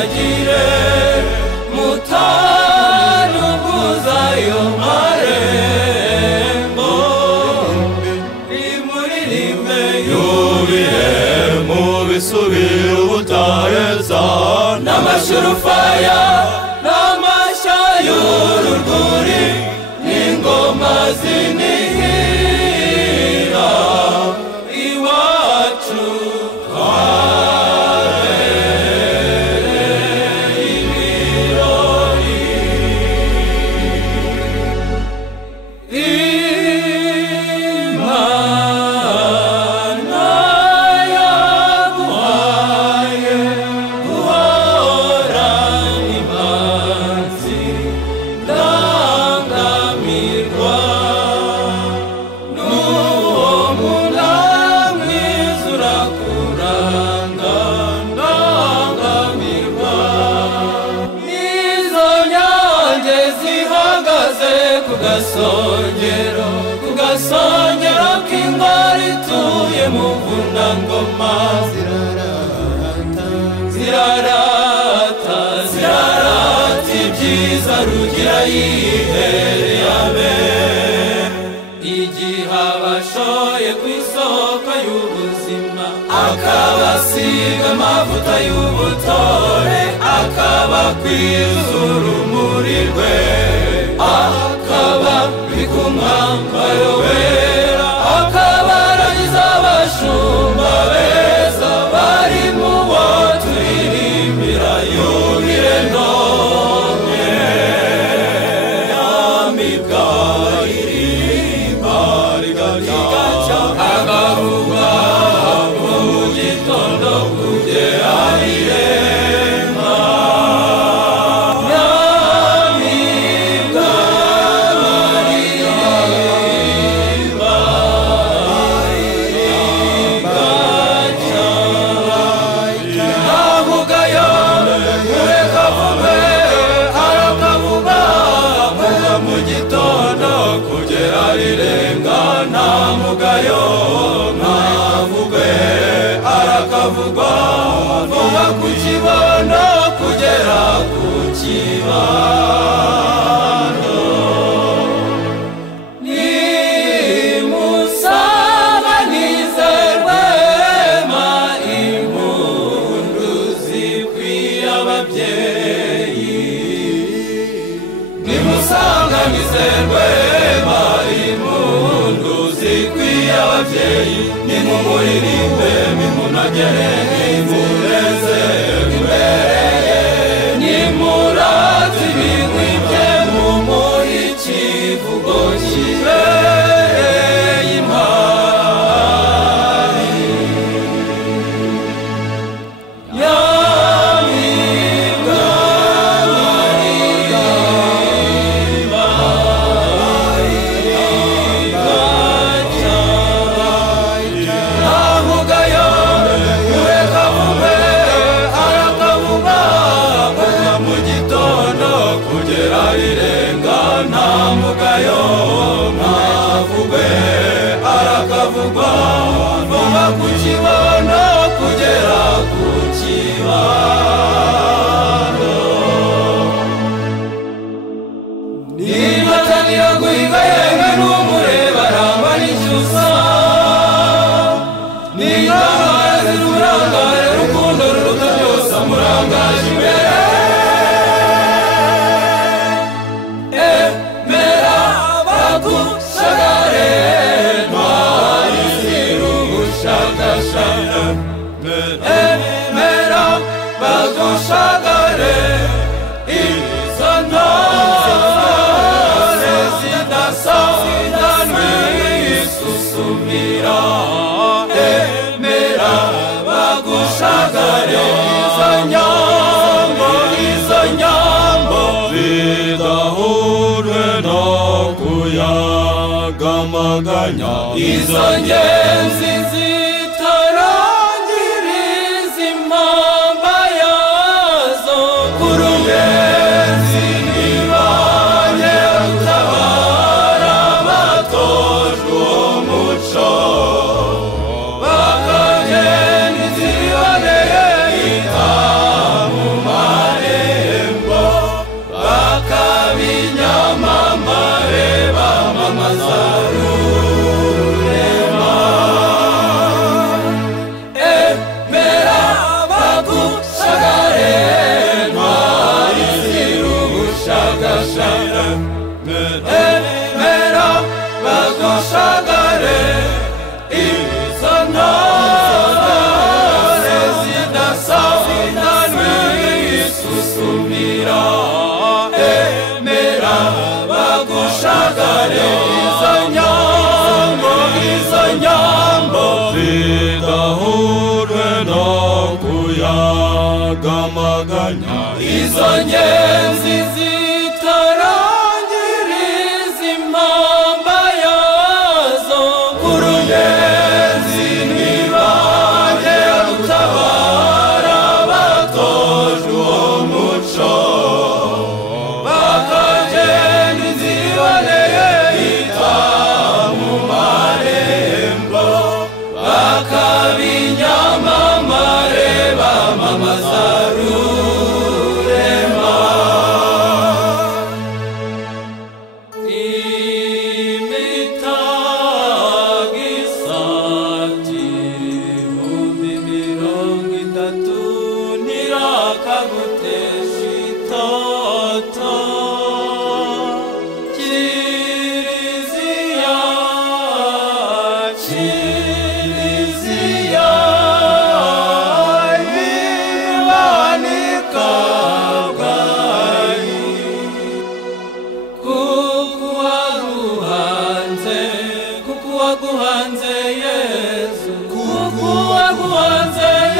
mutambagire mutanuguzayo marembo rimuririmbe yubire mubisubire ubutareza n'amashurufaya n'amashya y'ururwuri n'ingoma zinihira iwacu kugasongero k'ingwari ituye mu vunangoma zirarata ibyiza rugira yihereye abe igihe abashoye ku isoko y'ubuzima akabasiga amavuta y'ubutore akabakwiza urumuri rwe akaba bikumwambaro wera akabaragiza abashumba beza bari mu bo turirimbira yubire none amibwa irimba rigaca agahuba mu gitondo kugera riremba arakavugwa vuba ku kibono kugera ku kibano nimusanganize rwema impundu zikwiye ababyeyi nimusanganize rwema impundu zikwiye ababyeyi nimumuririmbe mimunagere nimureze imbereye nimurate ibigwi bye mumuhe ikivugo kibereye impari yamibwa arakavugwa vuba ku kibono kugera ku kibano nibatanira guhiga yemwe n'umureba arangwa n'icyusa n'ingangare z'urangare rukundo ruruta byose amurangaje imbere emera bagushagare izo ntore zidasanganwe isusumira emera bagushagare izo nyambo bidahurwe no kuyagamaganya izo ngenzi bakagenda ziboneye itamu mera bagushagare izo ntore zidasanganwe isusumira mera bagushagare izo nyambo zidahurwe no kuyagamaganya izo ngenzi zitarangiriza impamba yazo kurungenzi ntibajye gutabara batojwe uwo muco bakagenda iziboneye ita mu marembo bakabinyamamare bamamaza rurema imitagisati ibihumbi 30 ntirakagutesha itoto kiriziya bibanika bwayi kuko waguhanze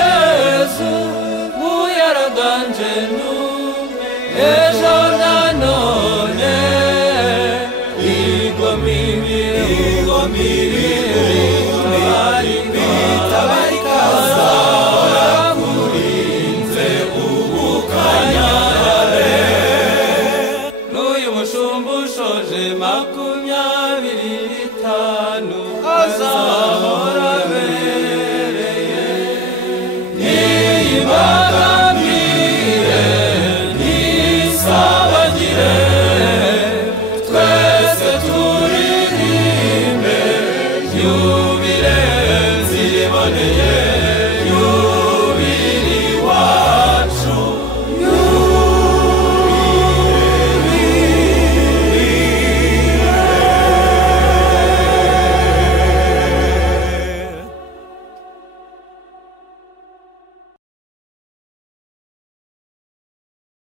Yesu uyaraganje nume ejo nanone bitabarikaza kurinze ubukanyare n'uyu mushumba ushoje 25 azahora